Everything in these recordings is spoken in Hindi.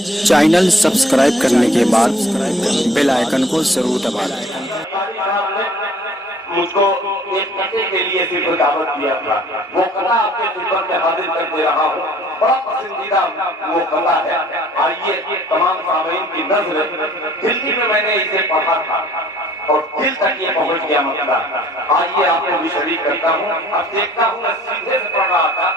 चैनल सब्सक्राइब करने के बाद बेल आइकन को जरूर दबा दें। मुझको एक कटे के लिए सिर्फ दावत दिया था, वो कला आपके खिदमत में हाजिर कर दे रहा हूँ। बड़ा पसंदीदा वो कला है। आइए तमाम सामीन की नज़र, दिल्ली में मैंने इसे पढ़ा था और दिल तक ये पहुँच गया मसला। आइए आपको भी शरीक करता हूँ। अब देखता हूँ मैं सीधे से पढ़ रहा था,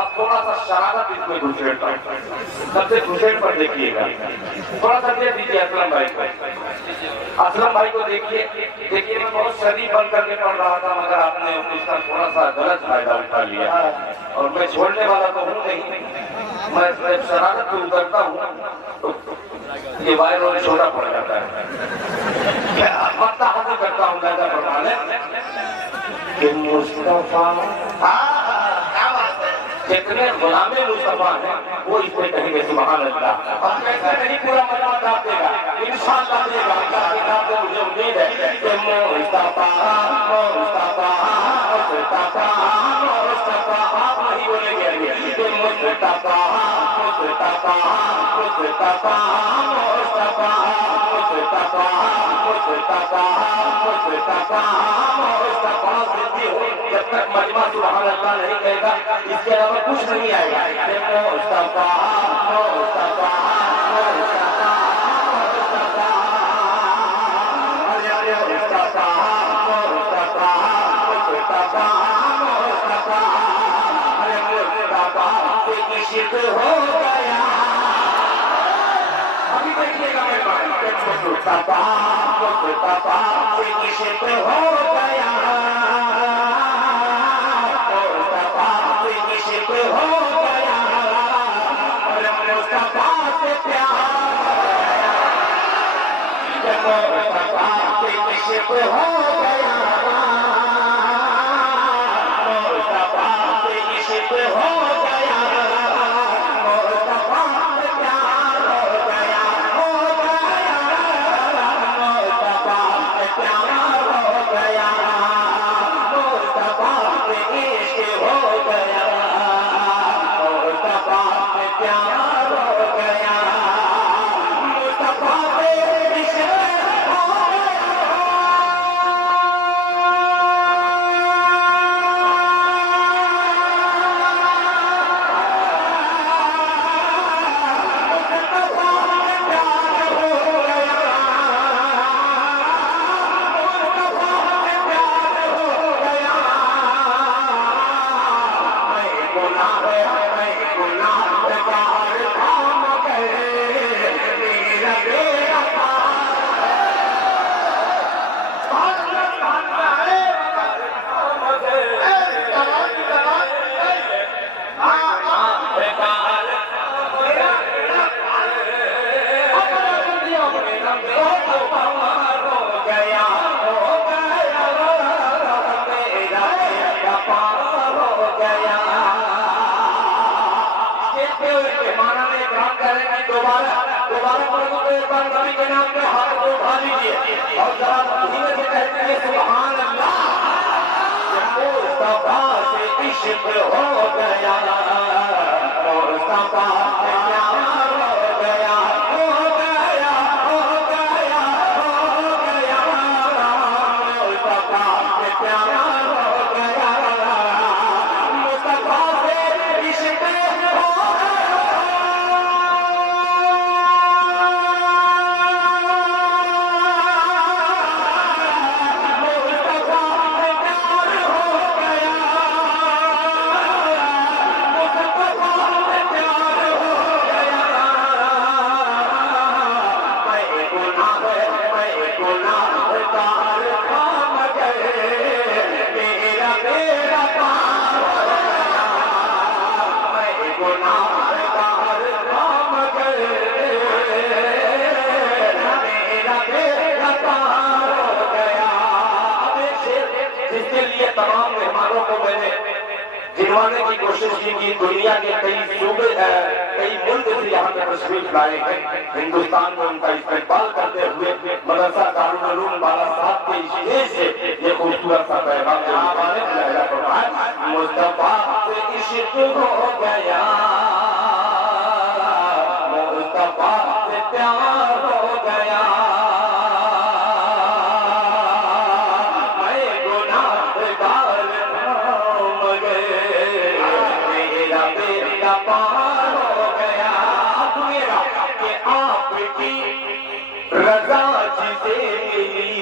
अब थोड़ा सा शरारत इसमें घुसेड़ता हूँ। सबसे घुसेड़ पर देखिएगा, थोड़ा सा दे दीजिए असलम भाई को। असलम भाई को देखिए, देखिए मैं बहुत शरीफ बन करके पढ़ रहा था, मगर आपने उसका थोड़ा सा गलत फायदा उठा लिया। और मैं छोड़ने वाला तो हूँ नहीं, मैं शरारत में उतरता हूँ तो ये वायर और छोटा पड़ जाता है। मत हासिल करता हूँ दादा फरमाने कि मुस्तफा जितने गुलामे मुस्तफा हैं वो इसमें कहेंगे सुभान अल्लाह। अब कैसे नहीं पूरा मजा आप देगा, इंशाअल्लाह देगा। अल्लाह के नाम से मुझे उम्मीद है कि मुस्तफा मुस्तफा मुस्तफा मुस्तफा आप नहीं बोलेंगे अभी कि मुस्तफा मुस्तफा मुस्तफा मुस्तफा मुस्तफा मुस्तफा मुस्तफा मुस्तफा सिद्धि हो। जब तक मजमा सुभान अल्लाह नहीं कहेगा इसके अलावा कुछ नहीं आएगा। मुस्तफा मुस्तफा मुस्तफा मुस्तफा अरे मुस्तफा मुस्तफा मुस्तफा मुस्तफा अरे मुस्तफा से इश्क हो गया। अभी देखिएगा मेरे बात, मुस्तफा मुस्तफा से इश्क हो गया। हो गया और मुस्तफा से प्यार, मुस्तफा से इश्क हो गया, मुस्तफा से इश्क हो गया, मुस्तफा से प्यार हो गया, मुस्तफा से प्यार हो गया, मुस्तफा से इश्क हो गया। दोबारा पढ़ो तो एक बार नबी के नाम पे हाथ को उठा लीजिए और जरा धीरे से कहते हैं सुभान अल्लाह। मुस्तफा से इश्क हो गया, मुस्तफा से प्यार हो गया, हो गया हो गया हो गया, मुस्तफा से प्यार हो गया, मुस्तफा से इश्क हो गया। तमाम मेहमानों को मैंने जिलवाने की कोशिश की कि दुनिया के कई सूबे कई मुल्क से यहाँ पे तशरीफ लाए हैं। हिंदुस्तान में उनका इस्तेमाल करते हुए मदरसा दारुल उलूम बालासाहिब के इश्क़ से ये खूबसूरत सा पैगाम मुस्तफा से इश्क़ हो गया, मुस्तफा मुस्तफा से प्यार हो गया, मैं गुनाहगार थाम गए, मेरा बेड़ा पार हो गया। अब मेरा कि आपकी रजा जिसे मिली,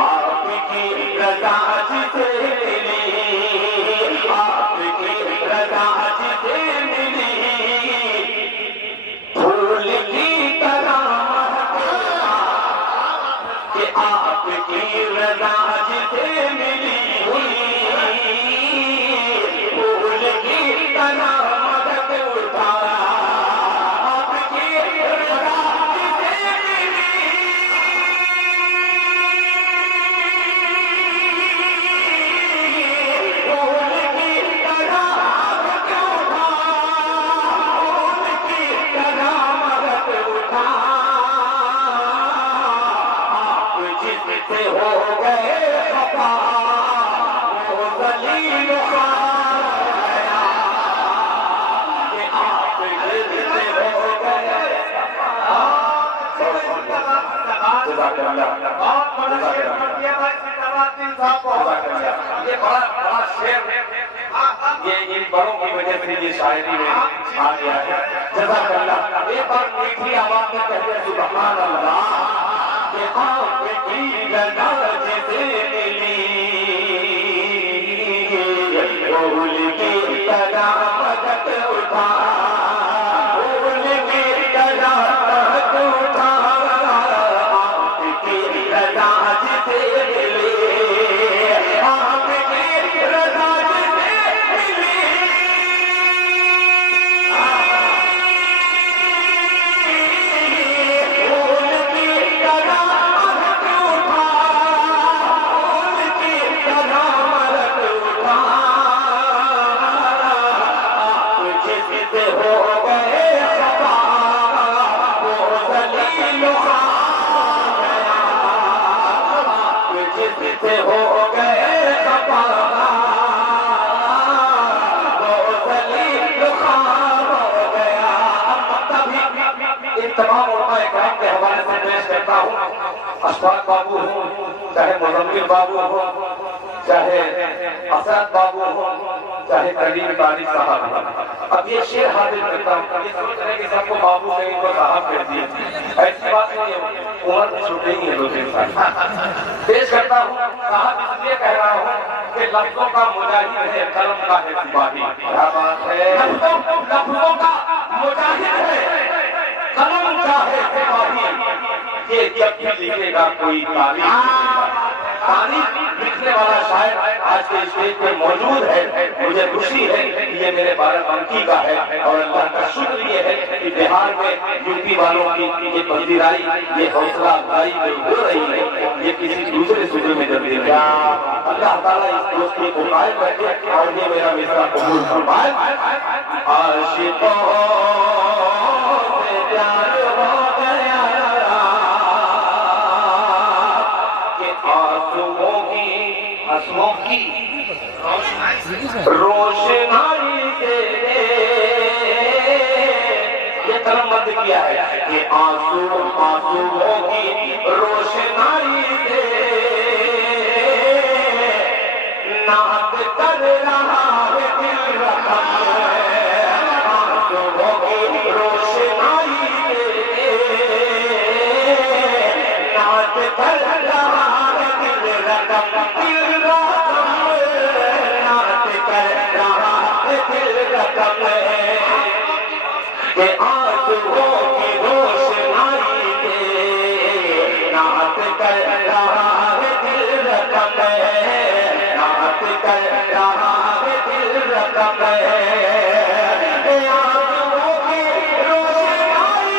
आपकी रजा जिसे मिली, आपकी रजा जिसे मिली, फूल की तरह कि आपकी रजा जिसे मिली, फूल की तरह मदद उठा, आपकी रजा जिसे मिली, फूल की तरह मदद उठा, फूल की तरह मदद उठा, आप जिससे हो गए खफा, वो जलील ख्वार गया, कि आप जिससे हो गए खफा। ये बड़ा बड़ा शेर है, ये इन बड़ों की वजह से ये शायरी में आ गया है। जज़ाकल्लाह। एक बार मीठी आवाज में कहिए सुभान अल्लाह, कि आपकी रजा जिसे मिली, फूल की तरह मदद उठा, फूल की तरह मदद उठा, आपकी रजा जिसे मिली, आपकी रजा जिसे मिली, फूल की तरह मदद उठा, फूल की तरह मदद उठा, आप जिससे हो गए खफा, वो जलील ख्वार गया, आप जिससे हो गए खफा, वो जलील ख्वार हो गया। तभी इन तमाम उलमा इकराम के हवाले से पेश करता हूँ। अशफाक बाबू हो, चाहे मुज़म्मिल बाबू हो, चाहे असद बाबू हो, चाहे करीम कारी साहब हो। अब ये शेर हाजिर करता हूँ, ये सोच रहे कि सबको बाबू से इनको साहब कर दिए, ऐसी बात नहीं है, उम्र में छूटे ही है 2-3 साल। पेश करता हूँ, साहब इसलिए कह रहा हूँ कि लफ्जों का मुजाहिद है, कलम का है सिपाही। क्या बात है, लफ्जों का मुजाहिद है, कलम का है सिपाही, ये जब भी लिखेगा कोई तारीफ लिखने वाला शायर आज के स्टेज पे मौजूद है। मुझे खुशी है कि ये मेरे बाराबंकी का है, और अल्लाह का शुक्र ये है कि बिहार में यूपी वालों की ये पजीराई, ये हौसला अफजाई जो हो रही है, ये किसी दूसरे सूबे में जल्दी नहीं। अल्लाह ताला इस दोस्ती को कायम रखे और ये मेरा मिसरा कबूल फरमाए। आशिकों से प्यार हो गया, कि आंसुओं की रोशनाई से, ये कलम बंद किया है, कि आंसुओं की रोशनाई से नात कर रहा है दिल रकम, आंसुओं की रोशनाई से नात कर रहा है दिल रकम, दिल रकम, नात कर रहा है दिल रकम, कि आंसुओं की रोशनाई से नात कर रहा है दिल रकम, नात कर रहा है दिल रकम, आंसुओं की रोशनाई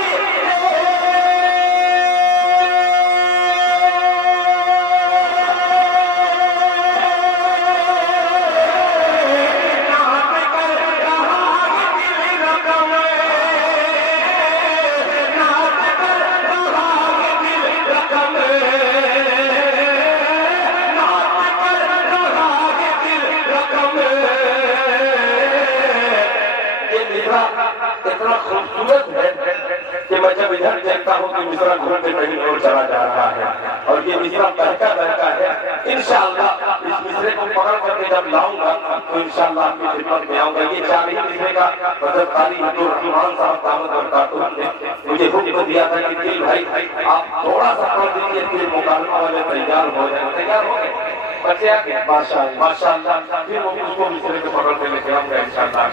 क्योंकि मिश्रा घूमते कहीं और चला जा रहा है और ये मिश्रा बहका बहका है। इंशाअल्लाह इस मिश्रे को पकड़ करके जब लाऊंगा तो इंशाअल्लाह आपकी खिदमत में आऊंगा। ये 4 ही मिश्रे का मतलब कारी रहमान साहब दामद बरकातुहू ने मुझे हुक्म दिया था कि दिल भाई आप थोड़ा सा पढ़ दीजिए, फिर मुकाबला वाले तैयार हो जाए। तैयार हो गए बच्चे आके माशाअल्लाह फिर वो उसको मिश्रे को पकड़ के लेके आऊंगा इंशाअल्लाह।